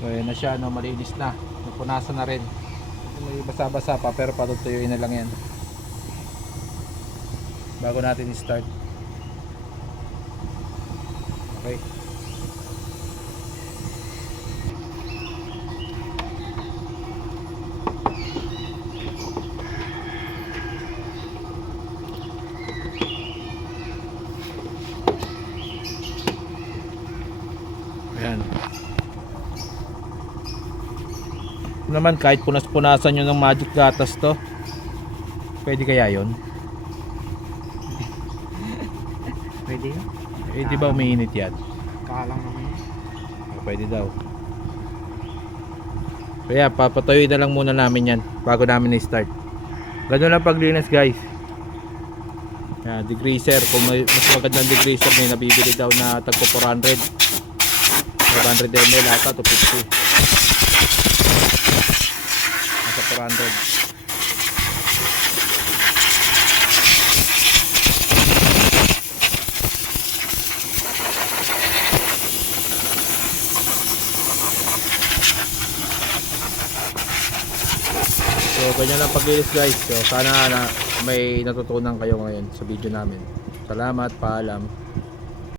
So ayan na siya, no, malinis na. Napunasan na rin. May basa-basa pa pero patutuyuin na lang yan. Bago natin i-start. Okay. Ayan. Naman kahit punas-punasan nyo ng magic gatas to, pwede kaya yon? Pwede yun? Eh di ba umiinit yan? Kalang naman yun. Pwede daw. Kaya papatuloy na lang muna namin yan bago namin i-start. Ganun lang paglinis guys. Yan, degreaser. Kung may mas magandang degreaser, may nabibili daw na tagpo 400 ml ata to 50. Nasa 400. So ganyan lang paglinis guys. So sana na may natutunan kayo ngayon sa video namin. Salamat, paalam.